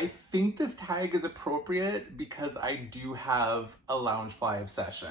I think this tag is appropriate because I do have a Loungefly obsession.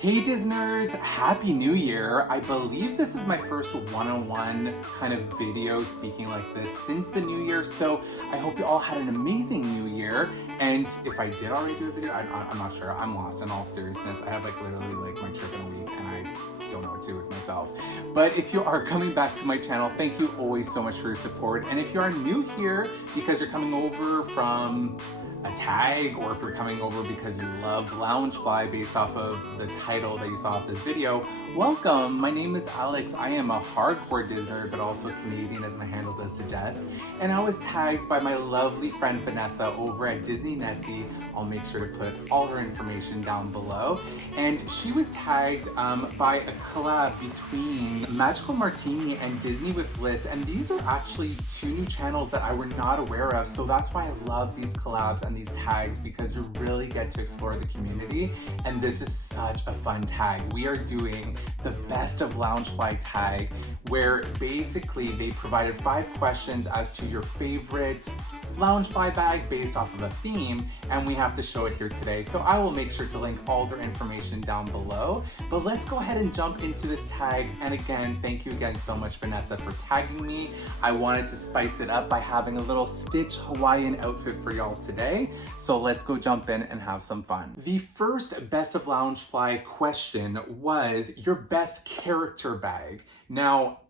Hey Disnerds, Happy New Year! I believe this is my first one-on-one kind of video speaking like this since the new year, so I hope you all had an amazing new year. And if I did already do a video, I'm not sure. I'm lost in all seriousness. I have like literally like my trip in a week and I don't know what to do with myself. But if you are coming back to my channel, thank you always so much for your support. And if you are new here because you're coming over from a tag, or if you're coming over because you love Loungefly based off of the title that you saw of this video, welcome. My name is Alex. I am a hardcore Disnerd, but also Canadian as my handle does suggest. And I was tagged by my lovely friend Vanessa over at Disney Nessie. I'll make sure to put all her information down below. And she was tagged by a collab between Magical Martini and Disney with Bliss. And these are actually two new channels that I were not aware of. So that's why I love these collabs and these tags, because you really get to explore the community. And this is such a fun tag. We are doing the best of Loungefly tag, where basically they provided 5 questions as to your favorite Loungefly bag based off of a theme, and we have to show it here today. So I will make sure to link all their information down below. But let's go ahead and jump into this tag. And again, thank you again so much, Vanessa, for tagging me. I wanted to spice it up by having a little Stitch Hawaiian outfit for y'all today. So let's go jump in and have some fun. The first best of Loungefly question was your best character bag. Now,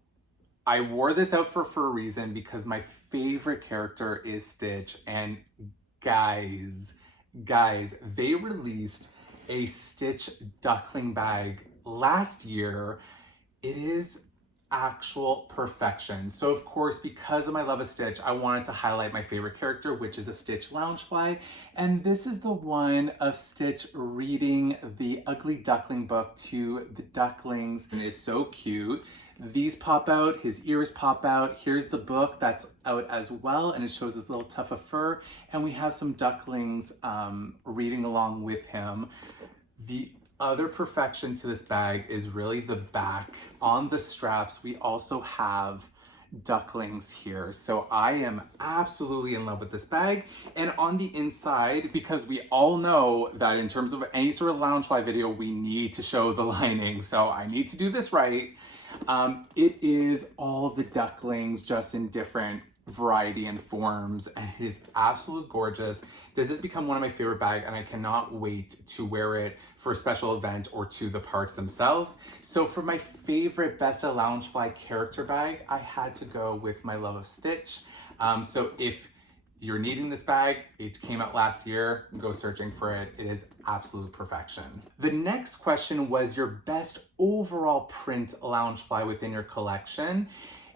I wore this outfit for a reason, because my favorite character is Stitch, and guys, they released a Stitch duckling bag last year. It is actual perfection. So of course, because of my love of Stitch, I wanted to highlight my favorite character, which is a Stitch Loungefly. And this is the one of Stitch reading the Ugly Duckling book to the ducklings. And it is so cute. These pop out, his ears pop out. Here's the book that's out as well, and it shows this little tuft of fur. And we have some ducklings reading along with him. The other perfection to this bag is really the back. On the straps, we also have ducklings here. So I am absolutely in love with this bag. And on the inside, because we all know that in terms of any sort of Loungefly video, we need to show the lining. So I need to do this right. It is all the ducklings, just in different variety and forms, and it is absolutely gorgeous. This has become one of my favorite bags, and I cannot wait to wear it for a special event or to the parks themselves. So for my favorite best of Loungefly character bag, I had to go with my love of Stitch. So if you're needing this bag, it came out last year, go searching for it. It is absolute perfection. The next question was your best overall print Loungefly within your collection.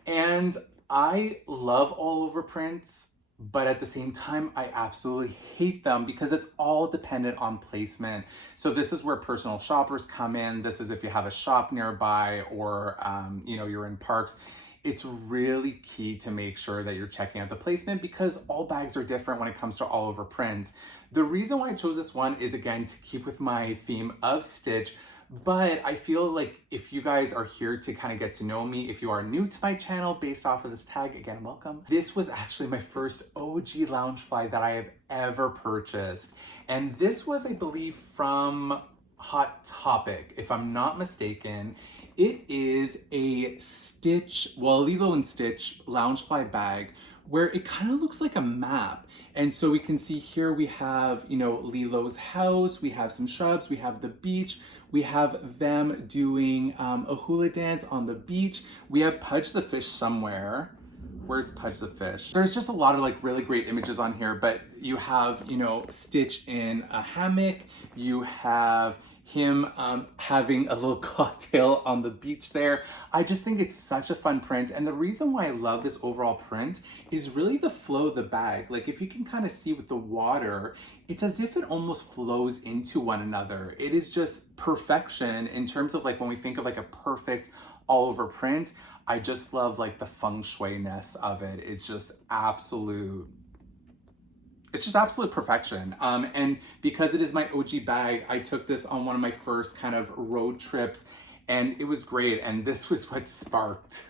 And I love all over prints, but at the same time, I absolutely hate them because it's all dependent on placement. So this is where personal shoppers come in. This is if you have a shop nearby, or you're in parks. It's really key to make sure that you're checking out the placement, because all bags are different when it comes to all over prints. The reason why I chose this one is, again, to keep with my theme of Stitch. But I feel like if you guys are here to kind of get to know me, if you are new to my channel based off of this tag, again, welcome. This was actually my first OG Loungefly that I have ever purchased. And this was, I believe, from Hot Topic, if I'm not mistaken. It is a Lilo and Stitch Loungefly bag, where it kind of looks like a map. And so we can see here we have, Lilo's house, we have some shrubs, we have the beach, we have them doing a hula dance on the beach. We have Pudge the fish somewhere. Where's Pudge the fish? There's just a lot of really great images on here, but you have, Stitch in a hammock, you have him having a little cocktail on the beach there. I just think it's such a fun print. And the reason why I love this overall print is really the flow of the bag. Like, if you can kind of see with the water, it's as if it almost flows into one another. It is just perfection in terms of when we think of a perfect all over print. I just love the feng shui-ness of it. It's just absolute it's just absolute perfection. And because it is my OG bag, I took this on one of my first kind of road trips and it was great. And this was what sparked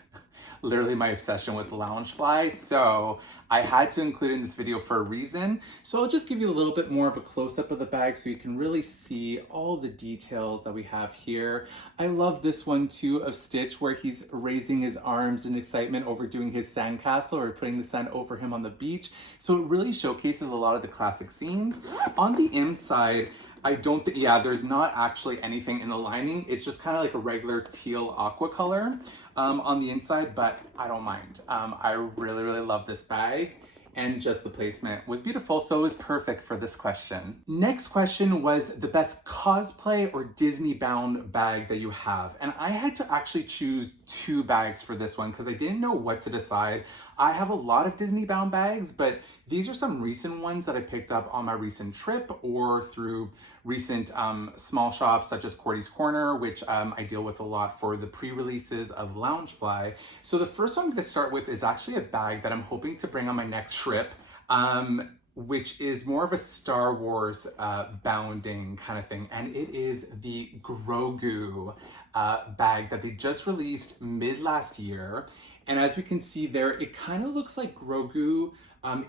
literally my obsession with Loungefly. So I had to include it in this video for a reason. So I'll just give you a little bit more of a close-up of the bag so you can really see all the details that we have here. I love this one too of Stitch where he's raising his arms in excitement over doing his sandcastle or putting the sand over him on the beach. So it really showcases a lot of the classic scenes. On the inside, I don't think, yeah, there's not actually anything in the lining. It's just kind of like a regular teal aqua color on the inside, but I don't mind. I really, really love this bag and just the placement was beautiful, so it was perfect for this question. Next question was the best cosplay or Disney bound bag that you have. And I had to actually choose two bags for this one because I didn't know what to decide. I have a lot of Disney bound bags, but these are some recent ones that I picked up on my recent trip or through recent small shops such as Cordy's Corner, which I deal with a lot for the pre-releases of Loungefly. So the first one I'm gonna start with is actually a bag that I'm hoping to bring on my next trip, which is more of a Star Wars bounding kind of thing. And it is the Grogu bag that they just released mid last year. And as we can see there, it kind of looks like Grogu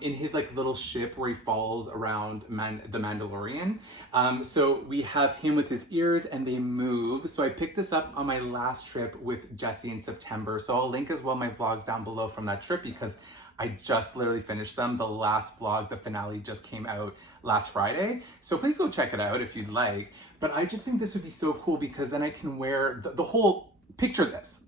in his like little ship where he falls around the Mandalorian. So we have him with his ears and they move. So I picked this up on my last trip with Jessie in September. So I'll link as well my vlogs down below from that trip because I just literally finished them. The last vlog, the finale just came out last Friday. So please go check it out if you'd like. But I just think this would be so cool because then I can wear the whole, picture this,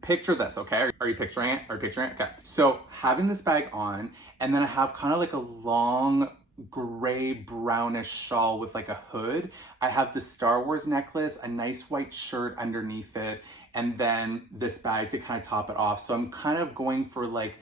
okay? Are you picturing it? Okay. So having this bag on, and then I have kind of like a long gray brownish shawl with like a hood. I have the Star Wars necklace, a nice white shirt underneath it, and then this bag to kind of top it off. So I'm kind of going for like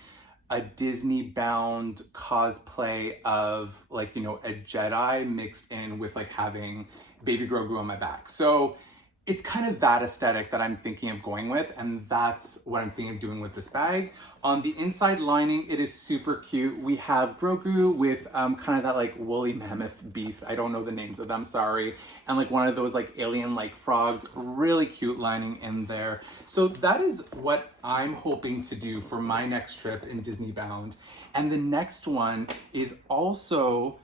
a Disney bound cosplay of like, you know, a Jedi mixed in with like having baby Grogu on my back. So it's kind of that aesthetic that I'm thinking of going with, and that's what I'm thinking of doing with this bag. On the inside lining, it is super cute. We have Grogu with kind of that like woolly mammoth beast. I don't know the names of them, sorry. And like one of those like alien-like frogs, really cute lining in there. So that is what I'm hoping to do for my next trip in Disney Bound. And the next one is also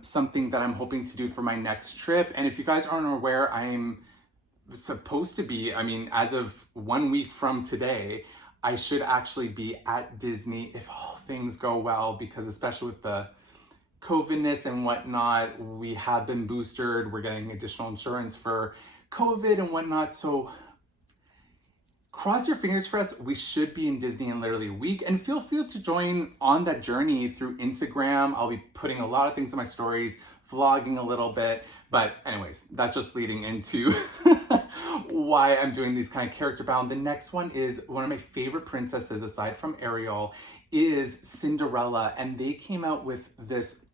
something that I'm hoping to do for my next trip. And if you guys aren't aware, I'm supposed to be, I mean, as of 1 week from today, I should actually be at Disney if all things go well, because especially with the COVIDness and whatnot, we have been boosted, we're getting additional insurance for COVID and whatnot. So cross your fingers for us. We should be in Disney in literally a week, and feel free to join on that journey through Instagram. I'll be putting a lot of things in my stories, vlogging a little bit, but anyways, that's just leading into why I'm doing these kind of character bound. The next one is one of my favorite princesses aside from Ariel is Cinderella, and they came out with this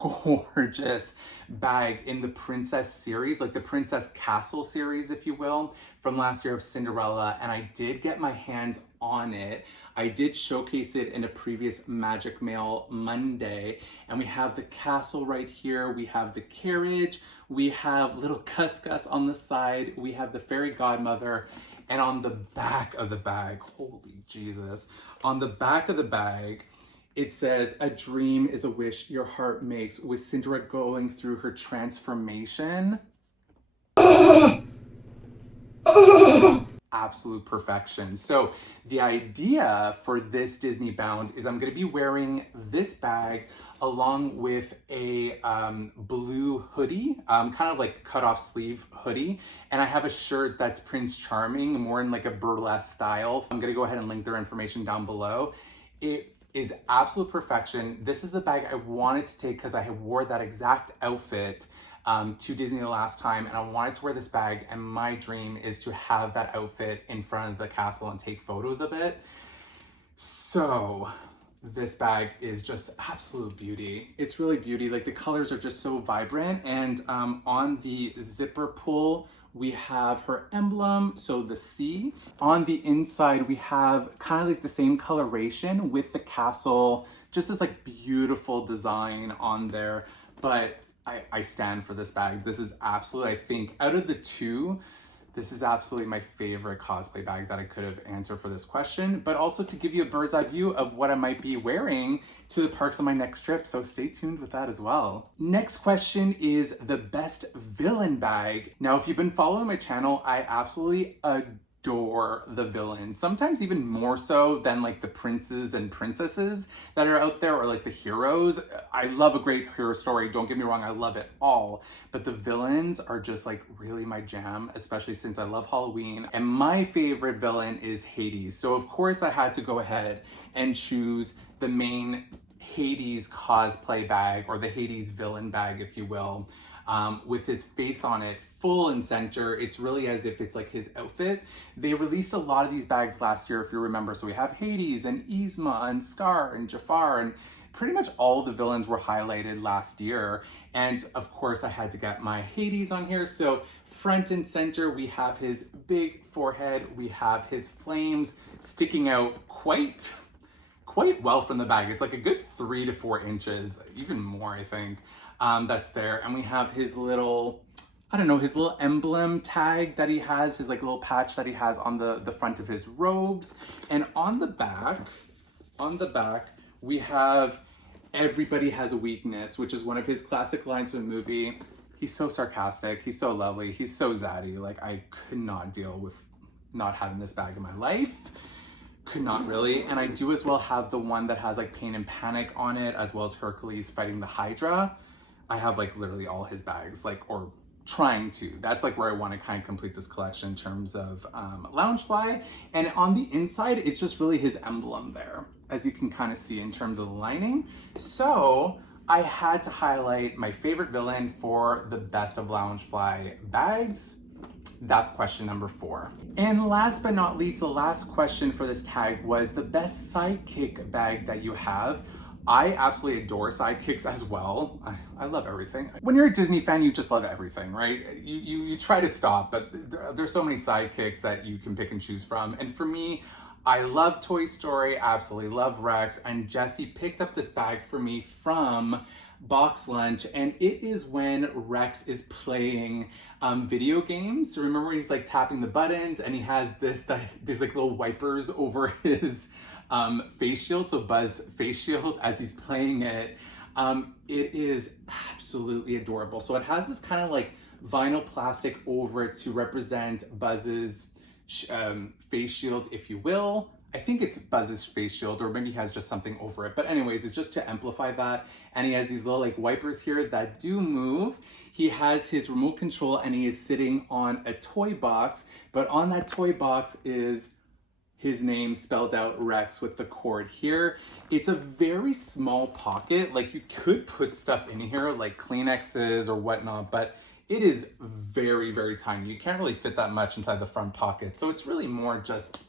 gorgeous bag in the princess series, like the Princess Castle series, if you will, from last year of Cinderella. And I did get my hands on it. I did showcase it in a previous Magic Mail Monday. And we have the castle right here. We have the carriage. We have little Cuscus on the side. We have the fairy godmother. And on the back of the bag, holy Jesus, on the back of the bag, it says, "A dream is a wish your heart makes," with Cinderella going through her transformation. Absolute perfection. So the idea for this Disney Bound is I'm going to be wearing this bag along with a blue hoodie, kind of like cut off sleeve hoodie. And I have a shirt that's Prince Charming, more in like a burlesque style. I'm going to go ahead and link their information down below. It is absolute perfection. This is the bag I wanted to take because I had wore that exact outfit to Disney the last time, and I wanted to wear this bag, and my dream is to have that outfit in front of the castle and take photos of it. So this bag is just absolute beauty. It's really beauty. Like the colors are just so vibrant, and on the zipper pull, We have her emblem, so the C. On the inside, we have kind of like the same coloration with the castle, just this like beautiful design on there. But I stand for this bag. This is absolutely, I think, out of the two, this is absolutely my favorite cosplay bag that I could have answered for this question, but also to give you a bird's eye view of what I might be wearing to the parks on my next trip, so stay tuned with that as well. Next question is the best villain bag. Now, if you've been following my channel, I absolutely adore the villains, sometimes even more so than like the princes and princesses that are out there, or like the heroes. I love a great hero story, don't get me wrong, I love it all, but the villains are just like really my jam, especially since I love Halloween. And my favorite villain is Hades, so of course I had to go ahead and choose the main Hades cosplay bag, or the Hades villain bag, if you will, with his face on it, full and center. It's really as if it's like his outfit. They released a lot of these bags last year, if you remember. So we have Hades and Yzma and Scar and Jafar, and pretty much all the villains were highlighted last year. And of course I had to get my Hades on here. So front and center, we have his big forehead. We have his flames sticking out quite well from the bag. It's like a good 3 to 4 inches, even more, I think, that's there. And we have his little, I don't know, his little emblem tag that he has, his like little patch that he has on the front of his robes. And on the back, we have "Everybody has a weakness," which is one of his classic lines from the movie. He's so sarcastic, he's so lovely, he's so zaddy. Like, I could not deal with not having this bag in my life. Could not really. And I do as well have the one that has like Pain and Panic on it, as well as Hercules fighting the Hydra. I have like literally all his bags, like, or trying to. That's like where I want to kind of complete this collection in terms of Loungefly. And on the inside, it's just really his emblem there, as you can kind of see in terms of the lining. So I had to highlight my favorite villain for the best of Loungefly bags. That's question number 4. And last but not least, the last question for this tag was the best sidekick bag that you have. I absolutely adore sidekicks as well. I love everything. When you're a Disney fan, you just love everything, right? You try to stop, but there's so many sidekicks that you can pick and choose from. And for me, I love Toy Story, absolutely love Rex, and Jessie picked up this bag for me from Box Lunch, and it is when Rex is playing video games. So remember, he's like tapping the buttons, and he has these like little wipers over his face shield, so Buzz face shield, as he's playing it. It is absolutely adorable. So it has this kind of like vinyl plastic over it to represent Buzz's face shield, if you will. I think it's Buzz's face shield, or maybe he has just something over it. But anyways, it's just to amplify that. And he has these little like wipers here that do move. He has his remote control, and he is sitting on a toy box. But on that toy box is his name spelled out, Rex, with the cord here. It's a very small pocket. Like, you could put stuff in here like Kleenexes or whatnot, but it is very, very tiny. You can't really fit that much inside the front pocket. So it's really more just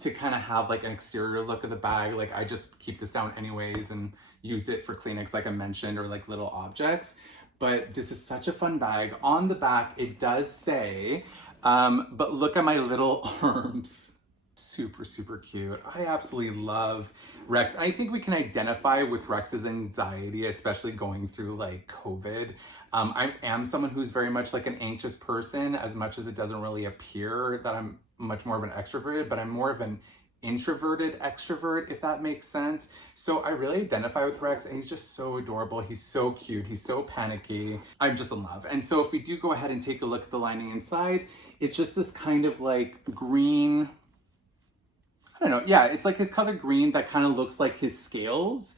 to kind of have like an exterior look of the bag. Like, I just keep this down anyways and use it for Kleenex, like I mentioned, or like little objects. But this is such a fun bag. On the back, it does say, but look at my little arms. Super, super cute. I absolutely love Rex. I think we can identify with Rex's anxiety, especially going through like COVID. I am someone who's very much like an anxious person, as much as it doesn't really appear that I'm much more of an extroverted, but I'm more of an introverted extrovert, if that makes sense. So I really identify with Rex, and he's just so adorable. He's so cute. He's so panicky. I'm just in love. And so if we do go ahead and take a look at the lining inside, it's just this kind of like green, I don't know, yeah, it's like his color green that kind of looks like his scales,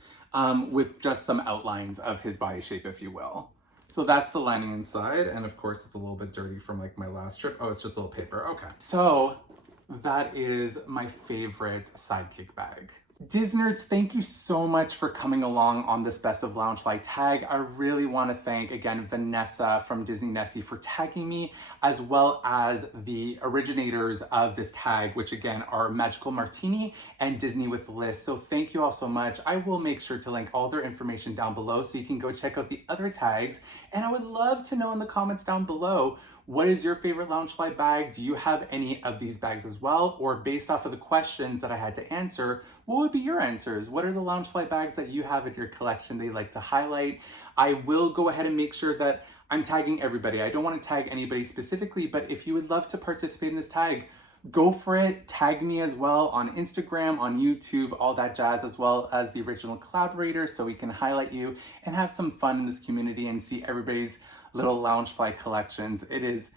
with just some outlines of his body shape, if you will. So that's the lining inside, and of course it's a little bit dirty from like my last trip. Oh, it's just a little paper, okay. So that is my favorite sidekick bag. Disnerds, thank you so much for coming along on this Best of Loungefly tag. I really want to thank, again, Vanessa from Disney Nessie for tagging me, as well as the originators of this tag, which again are Magical Martini and Disney with Liz. So thank you all so much. I will make sure to link all their information down below so you can go check out the other tags. And I would love to know in the comments down below, What is your favorite Loungefly bag? Do you have any of these bags as well? Or based off of the questions that I had to answer, what would be your answers? What are the Loungefly bags that you have in your collection that you'd like to highlight? I will go ahead and make sure that I'm tagging everybody. I don't want to tag anybody specifically, but if you would love to participate in this tag, go for it. Tag me as well on Instagram, on YouTube, all that jazz, as well as the original collaborator, so we can highlight you and have some fun in this community and see everybody's little Loungefly collections. It is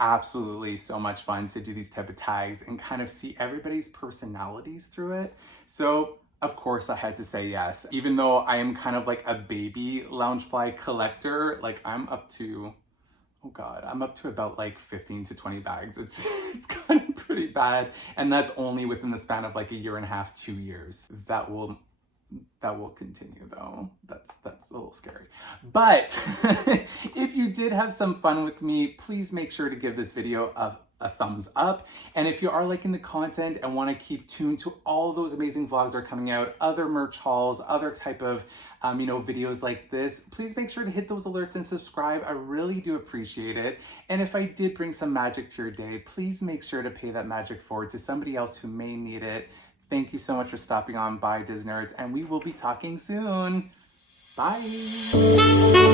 absolutely so much fun to do these type of tags and kind of see everybody's personalities through it. So of course I had to say yes. Even though I am kind of like a baby Loungefly collector, like I'm up to, oh God, I'm up to about like 15 to 20 bags. It's kind of pretty bad. And that's only within the span of like a year and a half, 2 years. That will continue though. That's a little scary. But if you did have some fun with me, please make sure to give this video a thumbs up. And if you are liking the content and want to keep tuned to all those amazing vlogs that are coming out, other merch hauls, other type of videos like this, please make sure to hit those alerts and subscribe. I really do appreciate it. And if I did bring some magic to your day, please make sure to pay that magic forward to somebody else who may need it. Thank you so much for stopping on by, Disnerds, and we will be talking soon. Bye.